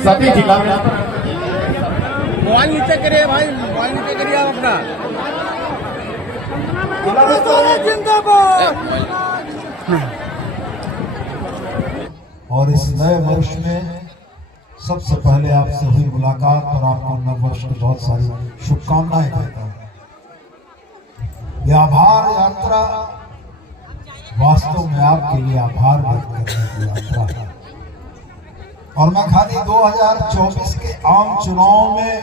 सभी जिला में मोबाइल नीचे करिए भाई, मोबाइल नीचे करिए आप अपना। और इस नए वर्ष में सबसे पहले आपसे हुई मुलाकात और आपको नव वर्ष की बहुत सारी शुभकामनाएं देता हूँ। यह आभार यात्रा वास्तव में आपके लिए आभार व्यक्त करने की यात्रा है। और मैं खाली 2024 के आम चुनाव में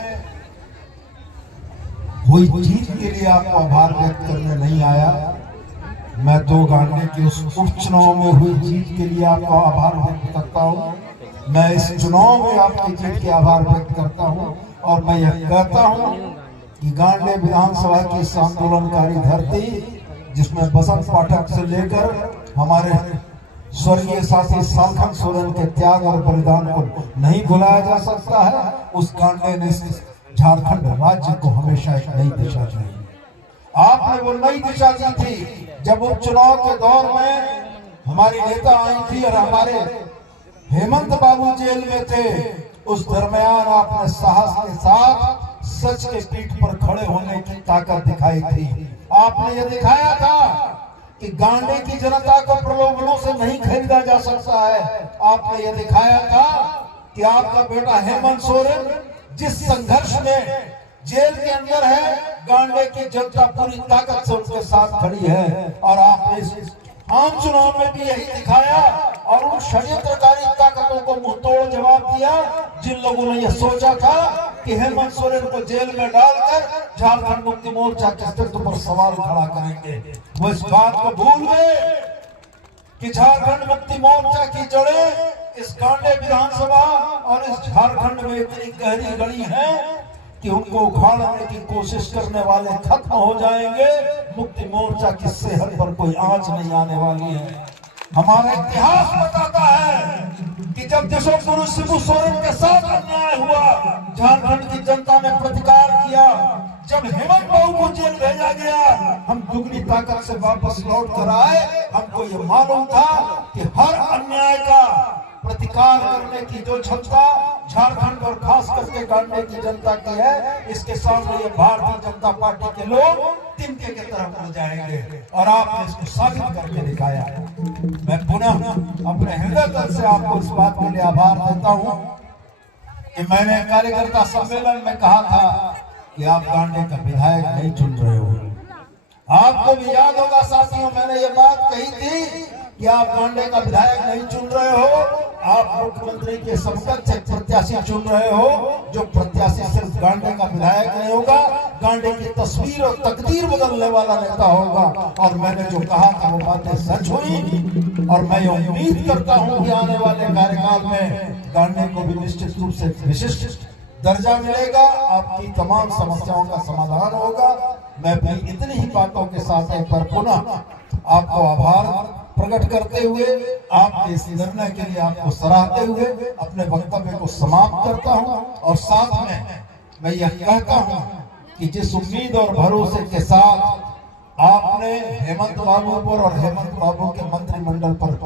हुई जीत के लिए आपको आभार व्यक्त करने नहीं आया। मैं 2 गांधी के उस उपचुनाव में हुई जीत के लिए आपको आभार व्यक्त करता हूं। मैं इस चुनाव में आपकी जीत के आभार व्यक्त करता हूं। और मैं यह कहता हूं कि गांधी विधानसभा की इस आंदोलनकारी धरती, जिसमें बसंत पाठक से लेकर हमारे स्वर्गीय साथी सालखन सोरेन के त्याग और बलिदान को नहीं भुलाया जा सकता है, उस गांधी ने झारखंड राज्य को हमेशा एक नई दिशा दी। आपने वो नई दिशा दी थी जब उपचुनाव के दौर में हमारी नेता आई थी और हमारे हेमंत बाबू जेल में थे। उस दरमियान आपने साहस के साथ सच के पीठ पर खड़े होने की ताकत दिखाई थी। आपने ये दिखाया था कि गांधी की जनता को प्रलोभनों से नहीं खरीदा जा सकता है। आपने ये दिखाया था कि आपका बेटा हेमंत सोरेन जिस संघर्ष में जेल के अंदर है, गांधी की जनता पूरी ताकत से उनके साथ खड़ी है। और आपने इस आम चुनाव में भी यही दिखाया और उन षड्यंत्रकारी ताकतों को मुंहतोड़ जवाब दिया जिन लोगों ने यह सोचा था कि हेमंत सोरेन को जेल में डालकर झारखंड मुक्ति मोर्चा के अस्तित्व पर सवाल खड़ा करेंगे। वो इस बात को भूल गए कि झारखंड मुक्ति मोर्चा की जड़ें इस गांधी विधानसभा और इस झारखंड में इतनी गहरी गड़ी है कि उनको उखाड़ने की कोशिश करने वाले खत्म हो जाएंगे। मुक्ति मोर्चा की सेहत पर कोई आंच नहीं आने वाली है। हमारा इतिहास बताता है कि जब यशोपुर शिबू सोरेन के साथ अन्याय हुआ, झारखंड की जनता ने प्रतिकार किया। जब हेमंत बाबू को जेल भेजा गया, हम दुगनी ताकत से वापस लौट कर आए। हमको ये मालूम था कि हर अन्याय का प्रतिकार करने की जो क्षमता झारखंड और खास करके गांधी की जनता की है, इसके सामने ये भारतीय जनता पार्टी के लोग तिनके की तरफ हो जाएंगे। और आपने इसको साबित करके दिखाया। मैं पुनः अपने हृदय तल से आपको इस बात के लिए आभार देता हूं कि मैंने कार्यकर्ता सम्मेलन में कहा था कि आप गांधी का विधायक नहीं चुन रहे हो। आपको भी याद होगा साथियों, मैंने ये बात कही थी कि आप गांधी का विधायक नहीं चुन रहे हो, आप मुख्यमंत्री के समकक्ष एक प्रत्याशी चुन रहे हो। जो प्रत्याशी सिर्फ गांधी का विधायक नहीं होगा, गांधी की तस्वीर और तकदीर बदलने वाला नेता होगा। और मैंने जो कहा था वो बातें सच हुई। और मैं ये उम्मीद करता हूं कि आने वाले कार्यकाल में गांधी को भी निश्चित रूप से विशिष्ट दर्जा मिलेगा, आपकी तमाम समस्याओं का समाधान होगा। मैं अपनी इतनी ही बातों के साथ एक बार पुनः आपको आभार प्रकट करते हुए, आपके इस निर्णय के लिए आपको सराहते हुए अपने वक्तव्य को समाप्त करता हूं। और साथ में मैं यह कहता हूं कि जिस उम्मीद और भरोसे के साथ आपने हेमंत बाबू पर और हेमंत बाबू के मंत्रिमंडल पर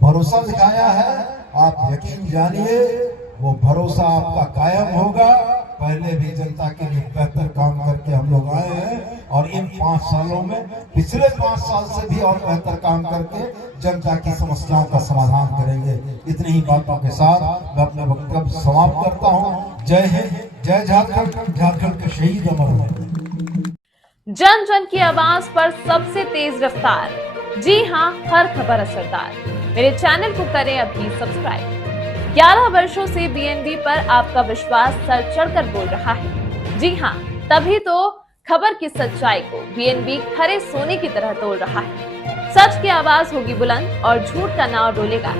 भरोसा दिखाया है, आप यकीन जानिए वो भरोसा आपका कायम होगा। पहले भी जनता के लिए बेहतर काम करके हम लोग आए हैं और इन 5 सालों में पिछले 5 साल से भी और बेहतर काम करके जनता की समस्याओं का समाधान करेंगे। इतनी ही बातों के साथ मैं अपने वक्तव्य समाप्त करता हूं। जय हिंद, जय झारखंड, झारखंड के शहीद अमर हुए। जन जन की आवाज पर सबसे तेज रफ्तार, जी हाँ, हर खबर असरदार। मेरे चैनल को करें अभी सब्सक्राइब। 11 वर्षों से बीएनबी पर आपका विश्वास सर चढ़कर बोल रहा है। जी हाँ, तभी तो खबर की सच्चाई को बीएनबी खरे सोने की तरह तोड़ रहा है। सच की आवाज होगी बुलंद और झूठ का नाव डोलेगा।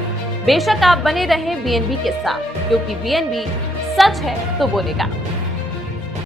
बेशक आप बने रहें बीएनबी के साथ, क्योंकि बीएनबी सच है तो बोलेगा।